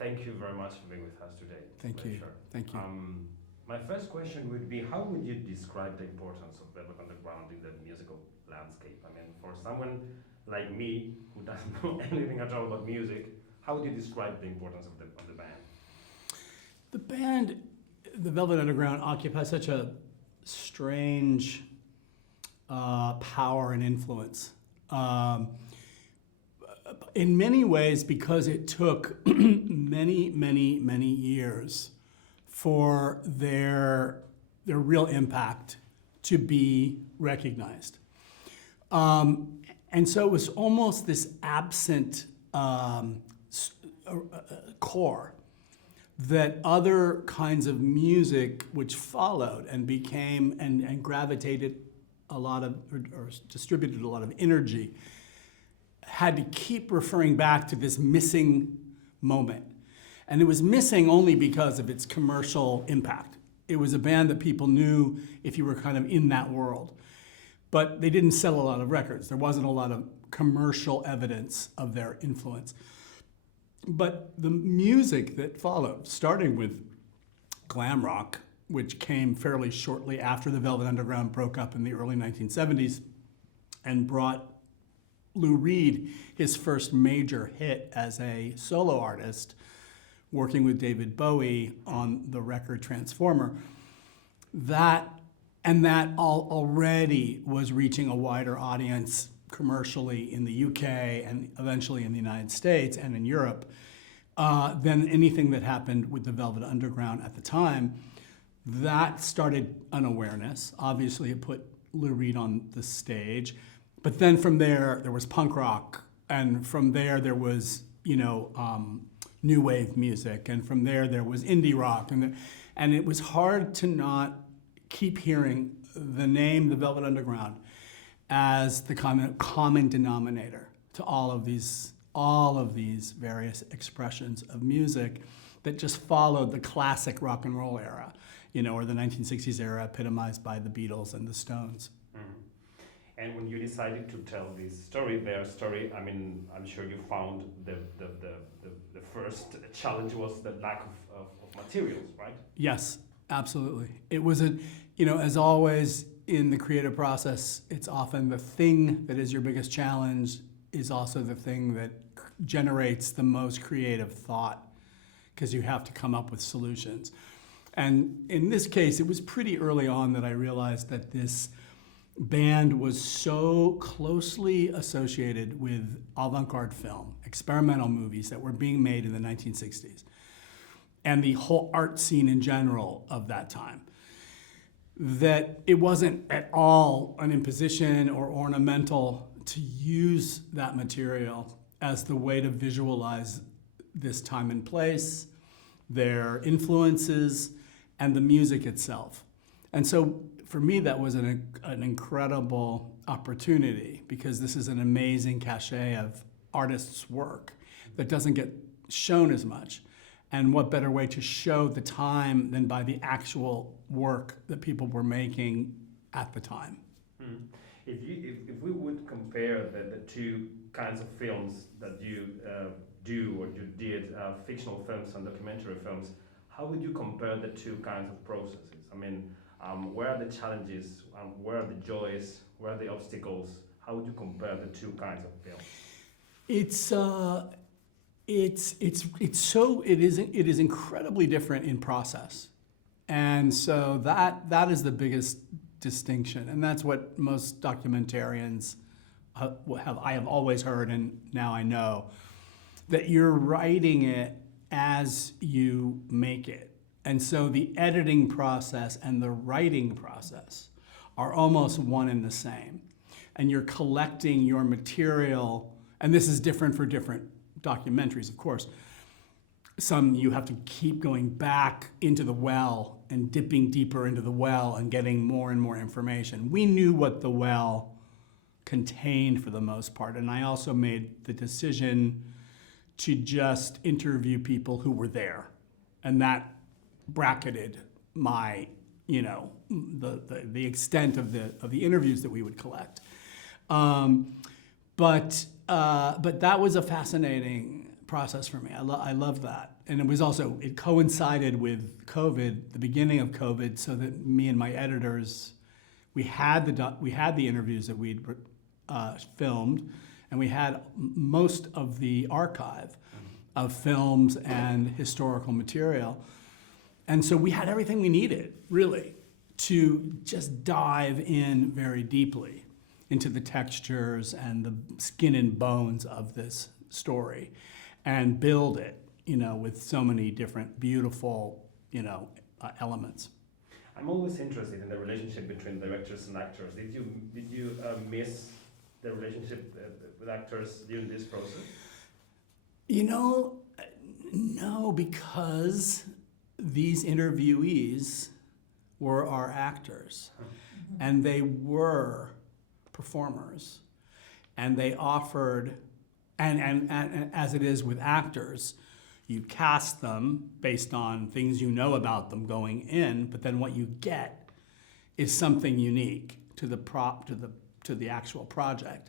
Thank you very much for being with us today. Thank you. Sure. Thank you. My first question would be, how would you describe the importance of Velvet Underground in the musical landscape? I mean, for someone like me who doesn't know anything at all about music, how would you describe the importance of the band? The band, the Velvet Underground, occupies such a strange power and influence. In many ways, because it took many years for their real impact to be recognized. And so it was almost this absent core that other kinds of music which followed and became and gravitated a lot of, or distributed a lot of energy, had to keep referring back to this missing moment. And it was missing only because of its commercial impact. It was a band that people knew if you were kind of in that world. But they didn't sell a lot of records. There wasn't a lot of commercial evidence of their influence. But the music that followed, starting with glam rock, which came fairly shortly after the Velvet Underground broke up in the early 1970s and brought Lou Reed his first major hit as a solo artist, working with David Bowie on the record Transformer. That already was reaching a wider audience commercially in the UK and eventually in the United States and in Europe than anything that happened with the Velvet Underground at the time. That started an awareness. Obviously, it put Lou Reed on the stage. But then from there was punk rock, and from there was, new wave music, and from there was indie rock, and it was hard to not keep hearing the name, the Velvet Underground, as the common denominator to all of these various expressions of music that just followed the classic rock and roll era, or the 1960s era epitomized by the Beatles and the Stones. And when you decided to tell their story, I mean, I'm sure you found the first challenge was the lack of materials, right? Yes, absolutely. It was as always in the creative process, it's often the thing that is your biggest challenge is also the thing that generates the most creative thought, because you have to come up with solutions. And in this case, it was pretty early on that I realized that this band was so closely associated with avant-garde film, experimental movies that were being made in the 1960s, and the whole art scene in general of that time, that it wasn't at all an imposition or ornamental to use that material as the way to visualize this time and place, their influences, and the music itself. And so for me, that was an incredible opportunity, because this is an amazing cachet of artists' work that doesn't get shown as much. And what better way to show the time than by the actual work that people were making at the time? If we would compare the two kinds of films that you do or you did, fictional films and documentary films, how would you compare the two kinds of processes? I mean, where are the challenges? Where are the joys? Where are the obstacles? How would you compare the two kinds of films? It is incredibly different in process, and so that is the biggest distinction, and that's what most documentarians I have always heard, and now I know that you're writing it as you make it. And so the editing process and the writing process are almost one and the same. And you're collecting your material, and this is different for different documentaries, of course. Some you have to keep going back into the well and dipping deeper into the well and getting more and more information. We knew what the well contained for the most part, and I also made the decision to just interview people who were there, and that bracketed my, the extent of the interviews that we would collect. But that was a fascinating process for me. I love that. And it coincided with COVID, the beginning of COVID, so that me and my editors, we had the interviews that we'd filmed, and we had most of the archive of films and historical material. And so we had everything we needed, really, to just dive in very deeply into the textures and the skin and bones of this story and build it, with so many different beautiful, elements. I'm always interested in the relationship between directors and actors. Did you miss the relationship with actors during this process? No, because these interviewees were our actors, and they were performers, and they offered, and as it is with actors, you cast them based on things you know about them going in, but then what you get is something unique to the actual project.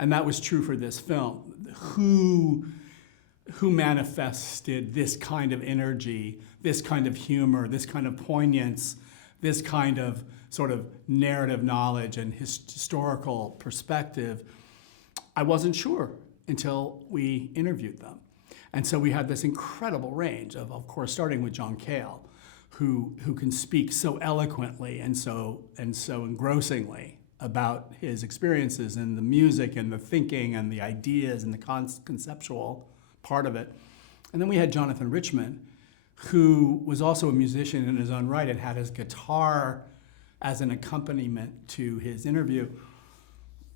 And that was true for this film. Who manifested this kind of energy, this kind of humor, this kind of poignance, this kind of sort of narrative knowledge and historical perspective, I wasn't sure until we interviewed them. And so we had this incredible range of course, starting with John Cale, who can speak so eloquently and so engrossingly about his experiences and the music and the thinking and the ideas and the conceptual part of it. And then we had Jonathan Richman, who was also a musician in his own right and had his guitar as an accompaniment to his interview,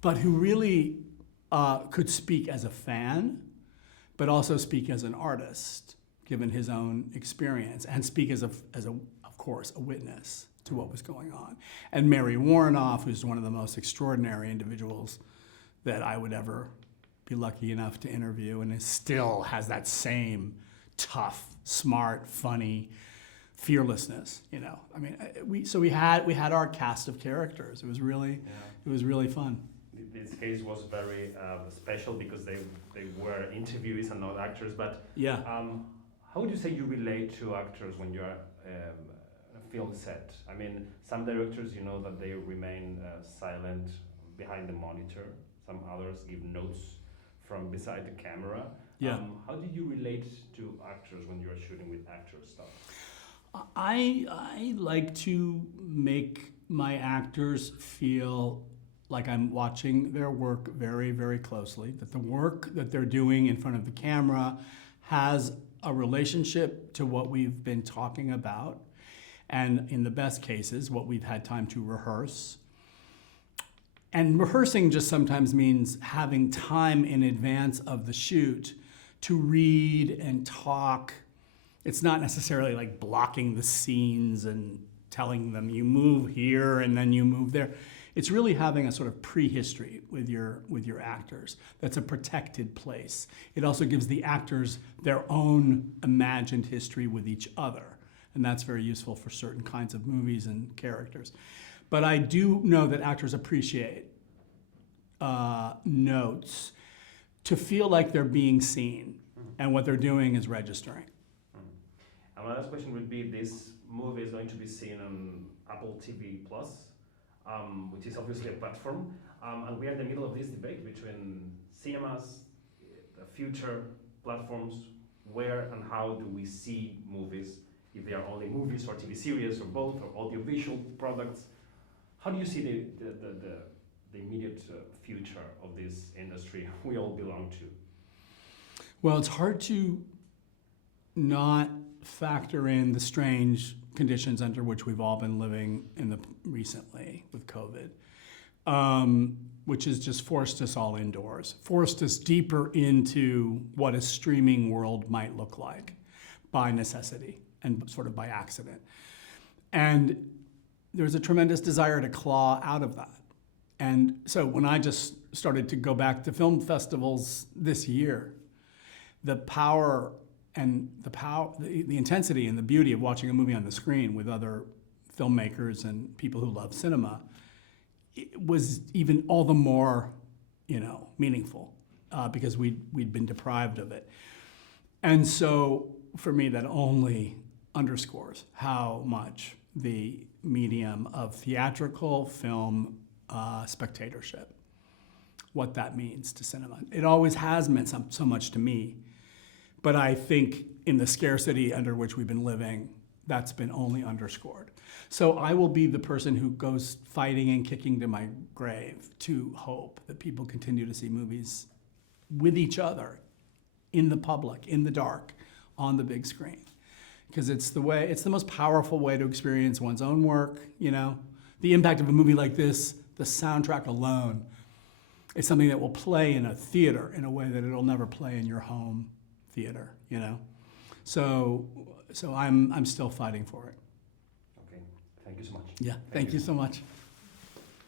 but who really could speak as a fan, but also speak as an artist, given his own experience, and speak as of course, a witness to what was going on. And Mary Warrenoff, who's one of the most extraordinary individuals that I would ever be lucky enough to interview, and still has that same tough, smart, funny fearlessness. We had our cast of characters. It was really fun. This case was very special because they were interviewees and not actors. But yeah, how would you say you relate to actors when you're a film set? I mean, some directors, that they remain silent behind the monitor. Some others give notes from beside the camera. Yeah. How do you relate to actors when you're shooting with actor stuff? I like to make my actors feel like I'm watching their work very, very closely, that the work that they're doing in front of the camera has a relationship to what we've been talking about, and in the best cases, what we've had time to rehearse. And rehearsing just sometimes means having time in advance of the shoot to read and talk. It's not necessarily like blocking the scenes and telling them you move here and then you move there. It's really having a sort of prehistory with your actors. That's a protected place. It also gives the actors their own imagined history with each other. And that's very useful for certain kinds of movies and characters. But I do know that actors appreciate notes to feel like they're being seen and what they're doing is registering. And my last question would be, this movie is going to be seen on Apple TV Plus, which is obviously a platform. And we are in the middle of this debate between cinemas, the future platforms, where and how do we see movies, if they are only movies or TV series or both, or audiovisual products. How do you see the immediate future of this industry we all belong to? Well, it's hard to not factor in the strange conditions under which we've all been living recently with COVID, which has just forced us all indoors, forced us deeper into what a streaming world might look like by necessity and sort of by accident. And there's a tremendous desire to claw out of that. And so when I just started to go back to film festivals this year, the intensity and the beauty of watching a movie on the screen with other filmmakers and people who love cinema, it was even all the more, meaningful because we'd been deprived of it. And so for me, that only underscores how much the medium of theatrical film spectatorship, what that means to cinema. It always has meant so much to me, but I think in the scarcity under which we've been living, that's been only underscored. So I will be the person who goes fighting and kicking to my grave to hope that people continue to see movies with each other, in the public, in the dark, on the big screen. Because it's the most powerful way to experience one's own work, you know? The impact of a movie like this, the soundtrack alone, is something that will play in a theater in a way that it'll never play in your home theater, you know? So I'm still fighting for it. Okay, thank you so much. Yeah, thank you so much.